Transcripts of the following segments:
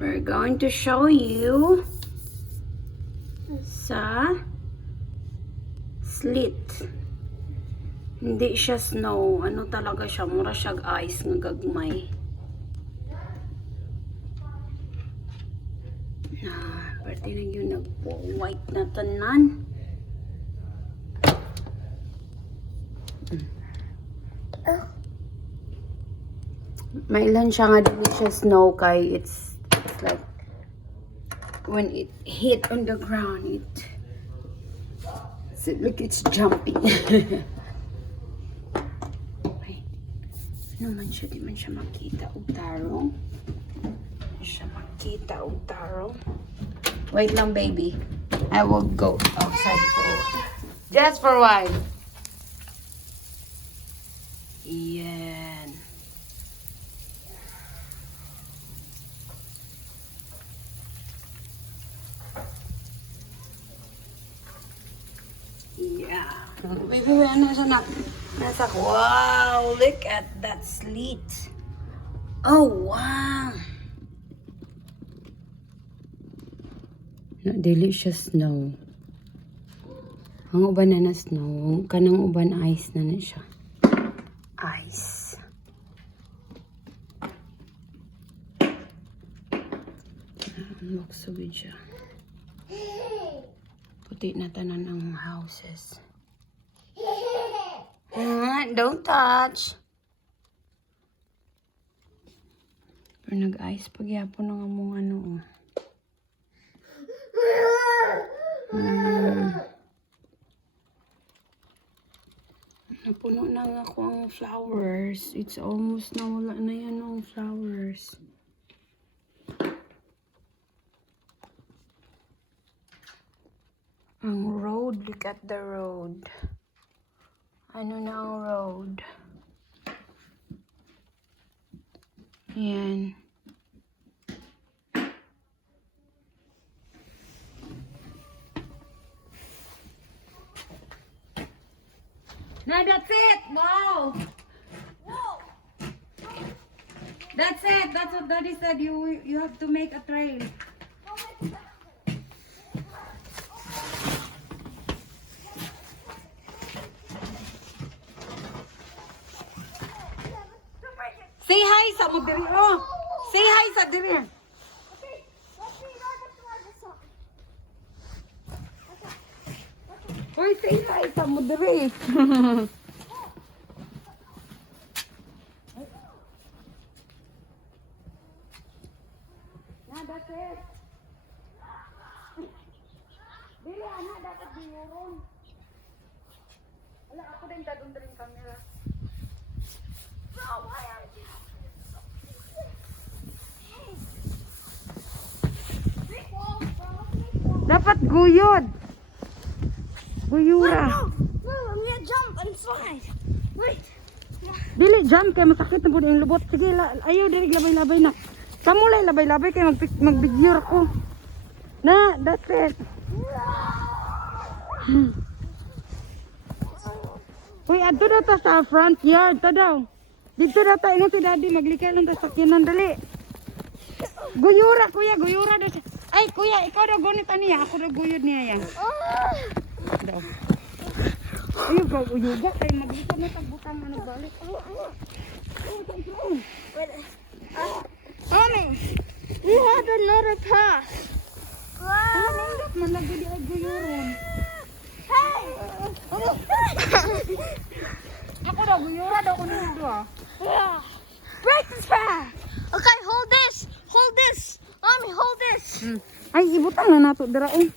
We're going to show you sa slit. Hindi siya snow. Ano talaga siya? Mura siyang ice nga gagmay. Pwede na yun nag-white na tanan. Mailan siya nga din siya snow kay it's like when it hit on the ground look, it's jumping. Ay, ano man siya, di man siya makita og tarong. Di siya makita og tarong. Wait lang, baby. I will go outside just for a while. Yan. Yeah. Baby, nasa na? Wow, look at that slit. Oh, wow. Delicious snow. Ang uban na snow. Kanang uban ice na siya. Ice. Look so good siya. Puti na tanan ang houses. Don't touch. Pero nag-ice pagyapon ng among ano. Napuno na nga ako ang flowers. It's almost nawala na yan ang flowers. Ang road, look at the road. Ano na ang road? Yan. Now that's it! Wow! Whoa! That's it! That's what Daddy said. You have to make a trail. Say hi sa mo diri. Oh! Say hi sa diri. Okay, let's see. Let's try this one. Hoy, say hi sa mo diri. Nah, that's it. Dili, anak, dapat diurong. Wala, ako din dadun rin camera. Bro, why are you? Dapat guyod. Guyura. No, I'm gonna jump and slide. Wait. Dili, jump kay masakit na po yung lubot. Sige, ayaw dili labay-labay na. Kamu lang labay-labay kay mag-bigyur ko. Na, that's it. Uy, adto daw ta sa front yard. Ta daw. Dito daw ta. Ingon si Daddy. Maglikay lang ta sa kinan. Dali. Guyura, kuya. Guyura daw siya. Ay, kuya. Ikaw daw gunit niya. Ako daw guyod niya yan. Daw. Ayun ka, guyuga. Kaya maglita na tagbutang ano balik. Mommy, we have another path. Ano nindot man lagi di ay guyuron. Hey! Ako daw guyura daw ko nindot ah. Yeah. Break this path. Okay, hold this. Hold this. Mommy, hold this. Ay, ibutang na nato dira eh.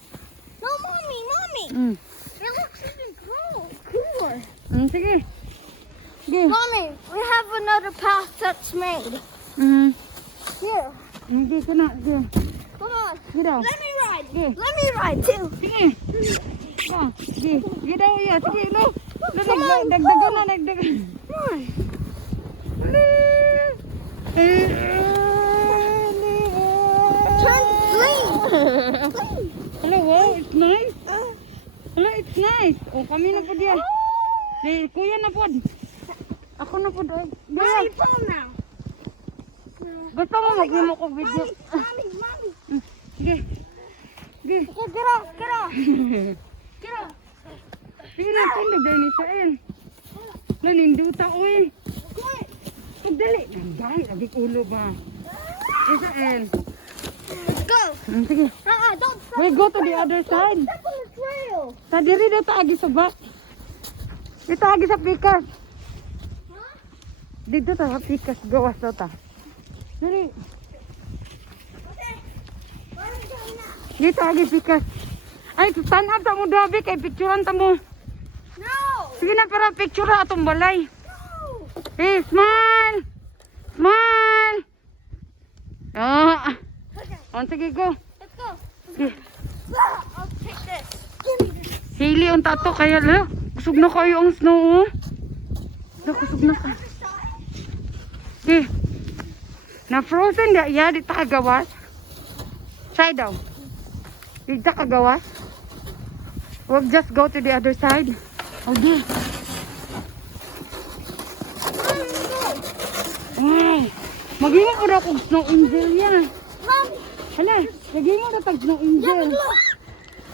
No, mommy, mommy. It looks even cooler. Sige. Sige. Mommy, we have another path that's made. Here. Sige ka na. Sige. Come on. Sige daw. Let me ride. Yeah. Let me ride too. Sige. Sige. Sige daw iya. Sige, no. Come on, Dagdagan na, dagdagan. Turn green. Hello, wow, it's nice. Hello, it's nice. Oh, kami na po diyan. Kuya na po. Ako na po doon. Where are you from now? Gusto mo mag-imo ko video? Mommy, mommy. Sige. Sige. Okay, get off, get off. Get off. Sige na, tindog dahil ni Sael. Naninduta ko eh. Quick. Pagdali. Nanday, lagi ulo ba? Sige Sael. Let's go. Sige. Don't step. We go to the other side. Step on the trail. Sa diri na taagi sa bat. Dito agi sa pikas. Huh? Dito ta sa pikas. Gawas na ta. Diri. Okay. Where are we going now? Dito agi pikas. Ay, stand up ta mo dabi kay picturean ta mo. No. Sige na para picture atong balay. No. Hey, smile! Smile! Ah. Okay, On sige go. let's go. Sige. I'll take this. Give me this. Hili on tato kaya lo. Kusog na kayo ang snow. Oh. Kusog na ka. Sige. Na frozen ya, ya di ta kagawas. Side daw. Di ta kagawas. We'll just go to the other side. Okay. Ay, maging ko na kong snow angel yan. Mommy. Hala, lagay mo na tag snow angel.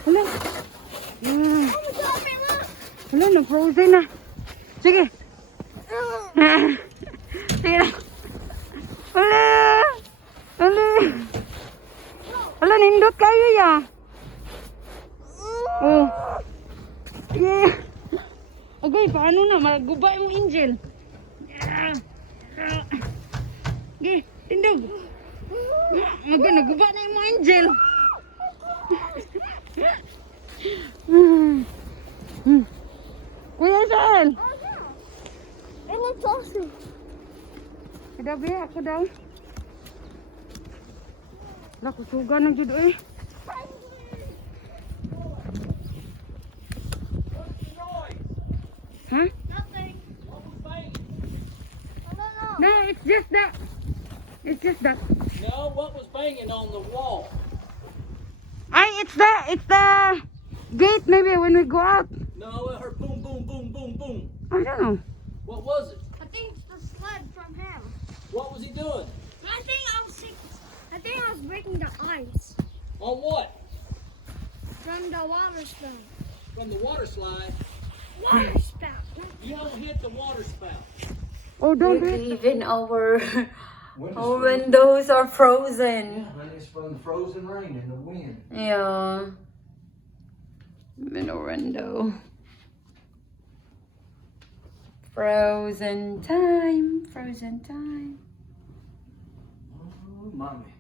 Hala. Oh my God, look. Hala, na-frozen na. Sige. Sige na. Hala. Hala. Hala, nindot kayo ya. Oh. Yeah. Okay, paano na? Maguba yung angel. Yeah. Okay, tindog. Okay, naguba na yung angel. Kuya Sal. Oh, yeah. And it's awesome. Kadabi, ako daw. Wala, kusuga ng judo eh. Huh? Nothing. Oh, no. No, it's just that. It's just that. No, what was banging on the wall? It's the gate maybe when we go out. No, it heard boom, boom, boom, boom, boom. I don't know. What was it? I think it's the sled from him. What was he doing? I think I was breaking the ice On what? from the water spout. From the water slide. Water spout. You don't hit the water spout. Oh, don't do it. Even our windows are frozen. And it's from the frozen rain and the wind. Yeah. Even a window. Frozen time. Frozen time. Oh, mommy.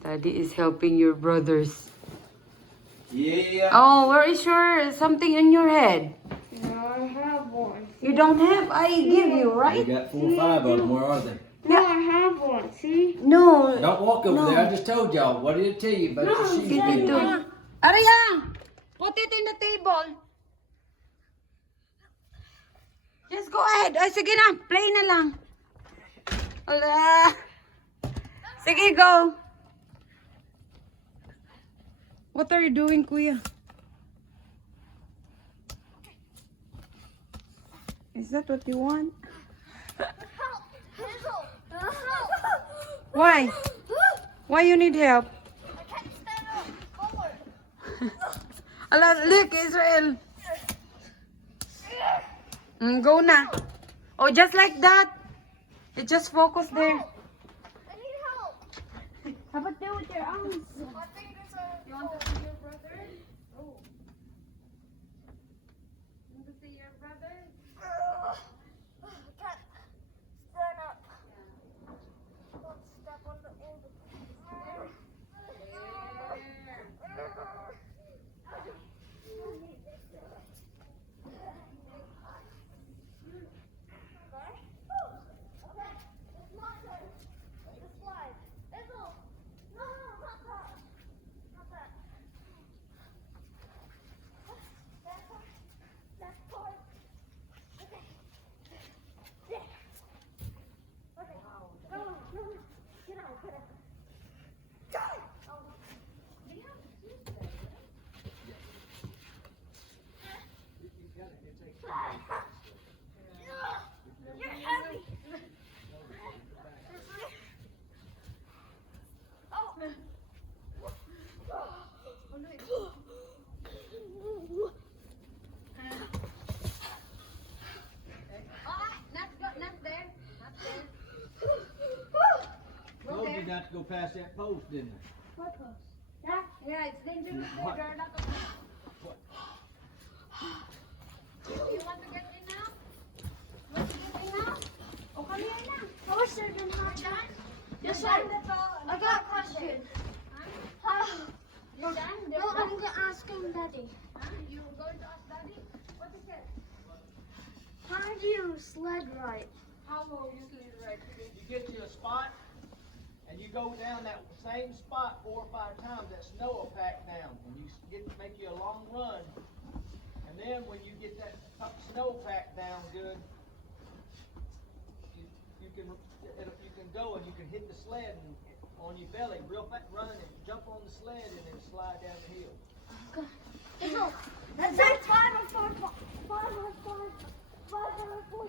Daddy is helping your brothers. Yeah. Oh, where is your something in your head? Yeah, I have one. You don't have. I give you, You right? got 4 or 5 of them. Where are they? No, I have one. See? No. Don't walk over No. there. I just told y'all. What did it tell you about your shoes? Give it being to. wet? Ariang! Put it in the table. Just go ahead. Ay, sige na. Play na lang. Ala. Sige, go. What are you doing, Kuya? Is that what you want? Help! Hazel! Help! Why? Why you need help? I can't stand up. Forward. Ala, look, Israel. Go na. Oh, just like that. It just focus there. I need help. How about do with your arms? My fingers are. You want to see your brother? Oh. Want to see your brother? I can't stand up. Don't step on the old. to go past that post, didn't they? What post? That? Yeah, it's dangerous there. What? They're not gonna... You want to get in now? Want to get in now? Oh, come here now. I wish they're gonna hide that. Yes, sir. I got a question. You're done? No, I'm gonna ask him, Daddy. You going to ask Daddy? What is it? How do you sled ride? How will you sleep right? You get to a spot and you go down that same spot 4 or 5 times. That snow will pack down, and you make you a long run. And then when you get that snow packed down good, you can go and you can hit the sled and, on your belly real fast, run and jump on the sled and then slide down the hill. Let's go. That's it. 5 on 4. 5 on 4. 5 on 4. 5 on 4.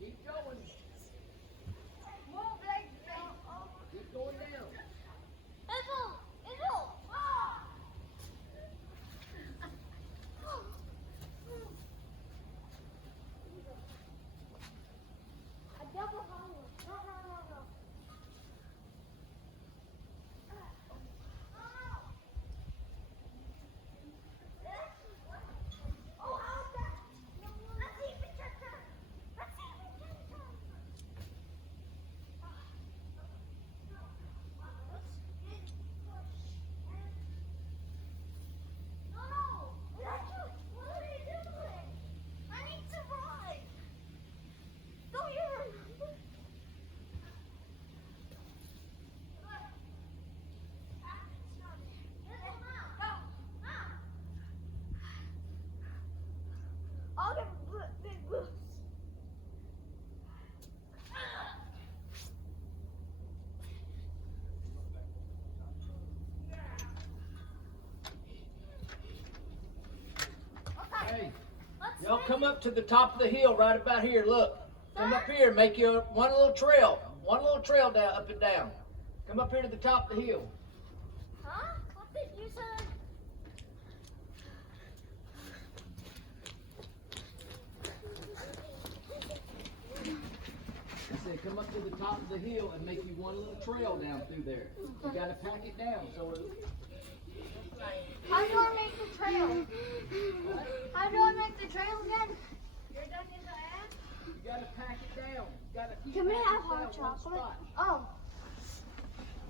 Keep going. Keep going down. Hey, y'all come up to the top of the hill right about here. Look, come up here, make you one little trail down, up and down. Come up here to the top of the hill. Huh? What did you say? I said, come up to the top of the hill and make you one little trail down through there. You gotta pack it down so it. How do I make the trail? How do I make the trail again? You're done in the end? You gotta pack it down. You gotta keep Can we packing have it hot down one chocolate? spot. Oh.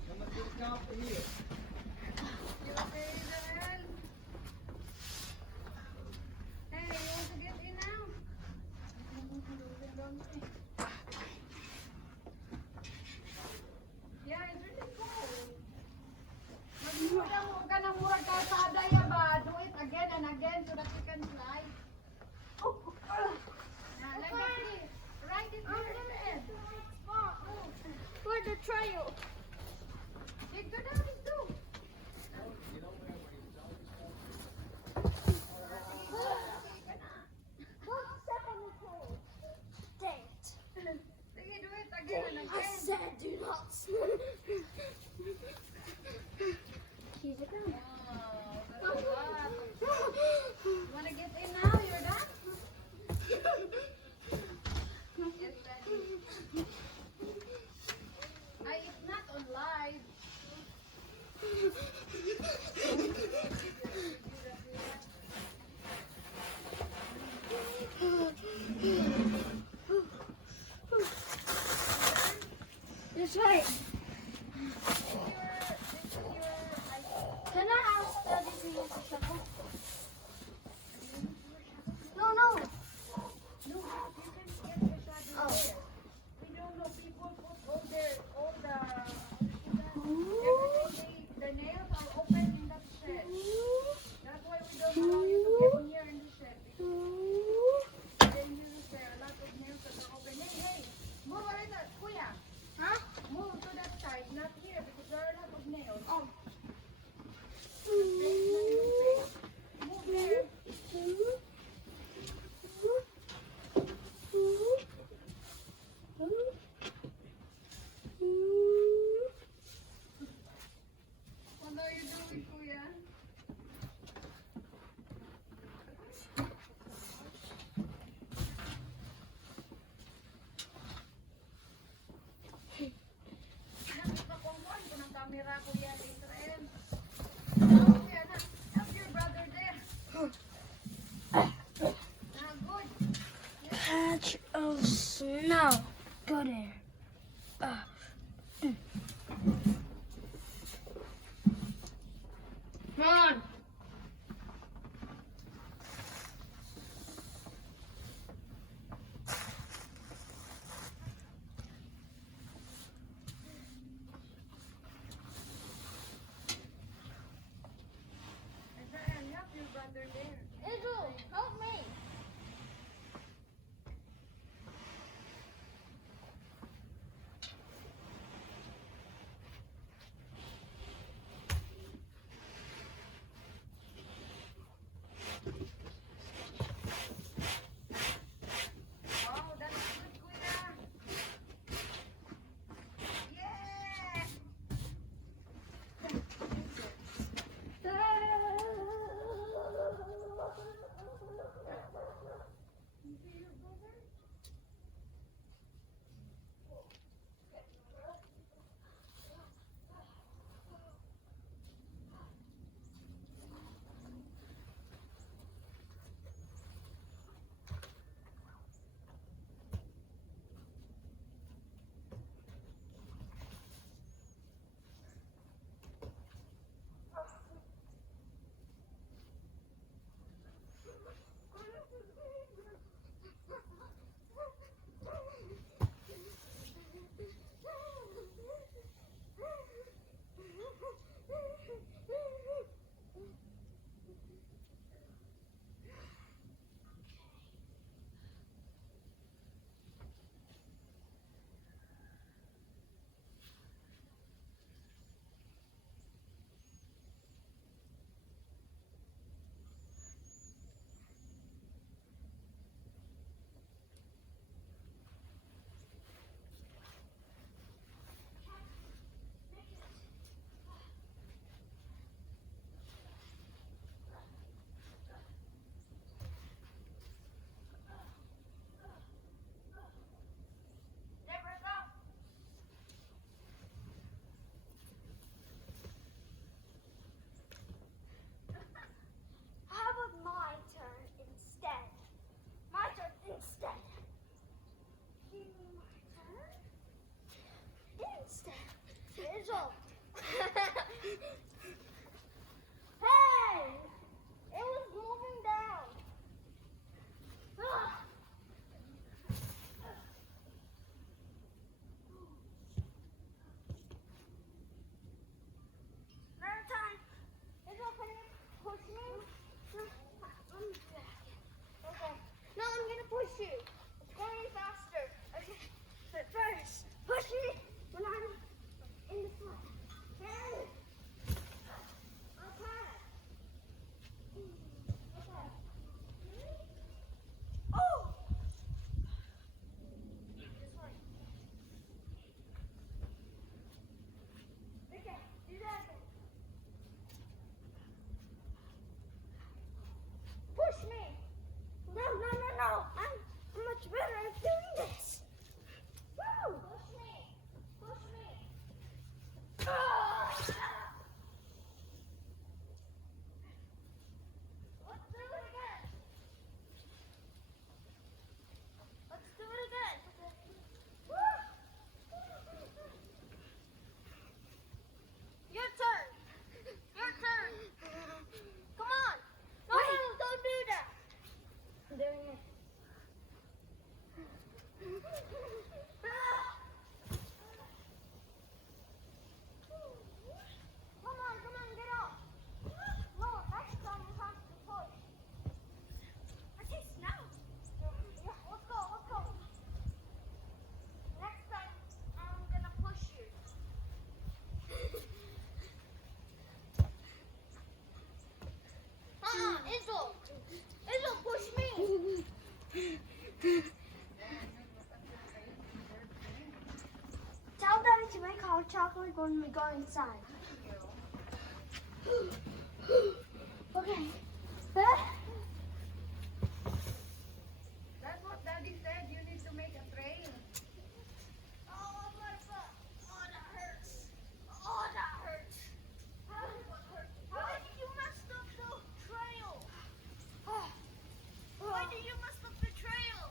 Come up to the top of the hill. You okay, Israel? Hey, you want to get in now? Yeah, it's really cold. Magmura mo ka ng mura kalsada ya ba? Do it again and again so that you can slide. Now, let me see. Right it here. For the trail. Dig to down, dig to. Dang it. Sige, do it again and I again. said do not Keys are gone. You wanna get in now? You're done? Yes, Daddy. It's not on live. This way. Can I ask Daddy to use the shovel? No. No, you can get the shot Oh. there. We don't know people put all the everything the nails are open in that shed. Tell Daddy to make hot chocolate when we go inside. Okay. That's what Daddy said. You need to make a train. Oh, my foot. Oh, that hurts. Oh, that hurts. Why did you mess up the trail? Why did you mess up the trail?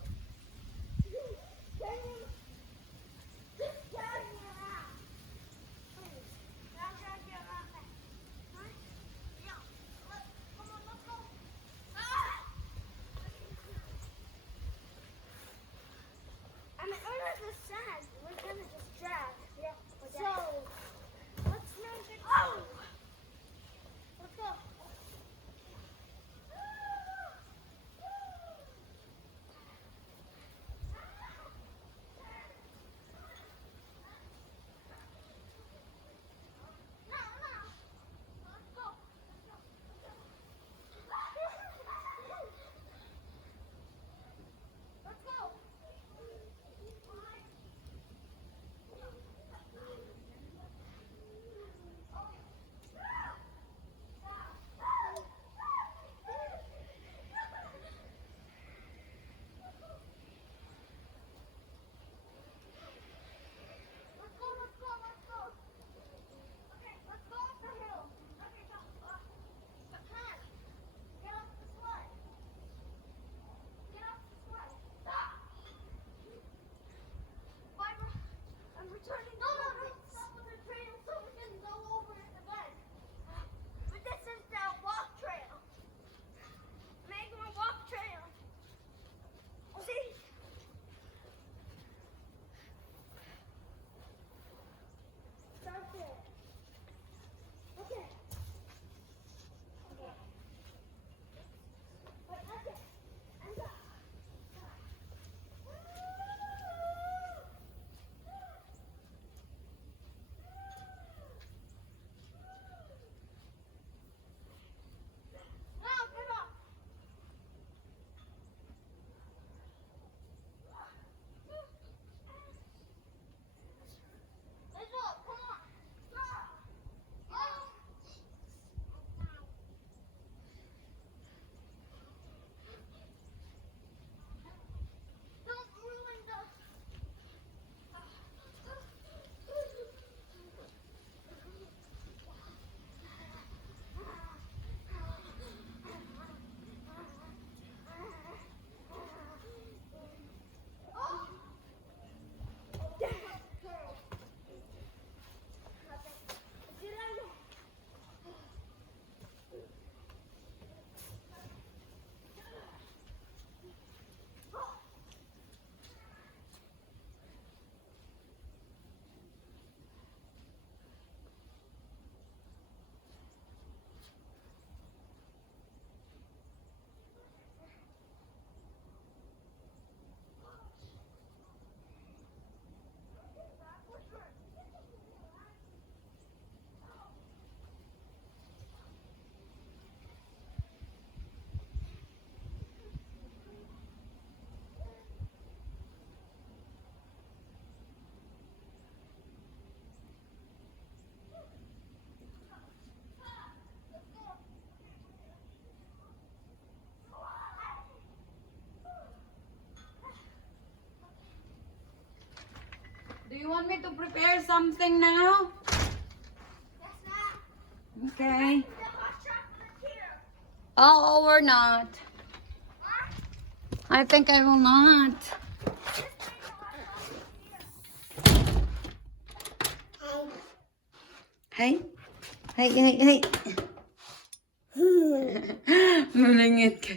And under the sand, we're gonna just drag. Yeah. So, let's make it. Oh! Let's go. No, no. Let's go. Let's go. Let's go. Okay, let's go up the hill. Okay, go. Hand. Get off the sled. Get off the sled. I'm returning. No. Stop with the trail so we can go over it again. But this is the walk trail. Make a walk trail. See? Start there. Okay. Wait, okay. And go. Now get up. Let's go. Come on. Don't ruin the. Do you want me to prepare something now? Yes, ma'am. Okay. The hot chocolate here. Oh, or not. Huh? I think I will not. Just make the hot chocolate here. Hey. Hey. Malingit ka.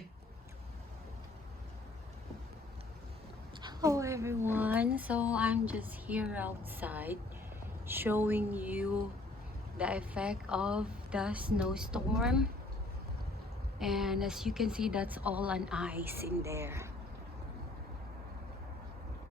Hello everyone. So I'm just here outside showing you the effect of the snowstorm. And as you can see, that's all on ice in there.